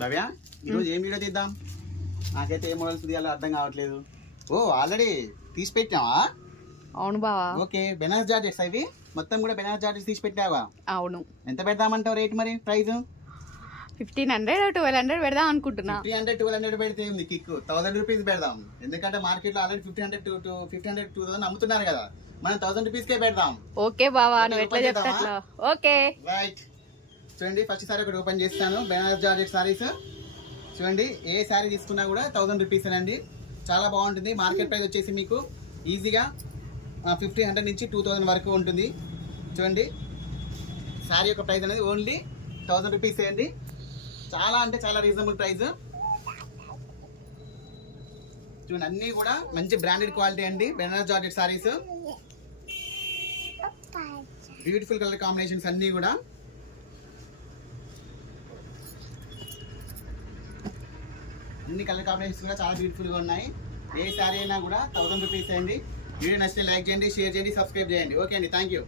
భవ్య ఈరోజు ఏం వీడియో తీద్దాం? నాకైతే ఏ మోడల్స్ తీయాలో అర్థం కావట్లేదు. ఓ ఆల్రెడీ తీసి పెట్టావా? అవును బావా. ఓకే, బెనారస్ జార్జెట్స్ అవి మొత్తం కూడా బెనారస్ జార్జెట్స్ తీసి పెట్టావా? అవును. ఎంత పెడదామంటావు రేట్? మరి ప్రైస్ 1500 1200 పెడదాం అనుకుంటున్నా. 300 1200 పెడితే ఉంది కిక్. 1000 రూపీస్ పెడదాం. ఎందుకంటే మార్కెట్ లో ఆల్రెడీ 1500 2000 అమ్ముతున్నారు కదా, మనం 1000 రూపీస్ కే పెడదాం. ఓకే బావా, నువ్వు ఎట్లా చెప్తా అట్లా. Okay right. చూడండి, ఫస్ట్ సారీ ఒకటి ఓపెన్ చేస్తాను. బెనారస్ జార్జెట్ సారీస్ చూడండి, ఏ శారీ తీసుకున్నా కూడా 1000 రూపీస్ అండి. చాలా బాగుంటుంది. మార్కెట్ ప్రైస్ వచ్చేసి మీకు ఈజీగా 1500 నుంచి 2000 వరకు ఉంటుంది. చూడండి, శారీ యొక్క ప్రైస్ అనేది ఓన్లీ 1000 రూపీస్ అండి. చాలా అంటే చాలా రీజనబుల్ ప్రైస్. చూడండి, అన్నీ కూడా మంచి బ్రాండెడ్ క్వాలిటీ అండి. Banaras georgette saris, beautiful colour combinations అన్నీ కూడా. అన్ని కలర్ కాంబినేషన్స్ కూడా చాలా బ్యూటిఫుల్గా ఉన్నాయి. ఏ శారీ అయినా కూడా 1000 రూపీస్ అండి. వీడియో నచ్చితే లైక్ చేయండి, షేర్ చేయండి, సబ్స్క్రైబ్ చేయండి. ఓకే అండి, థ్యాంక్ యూ.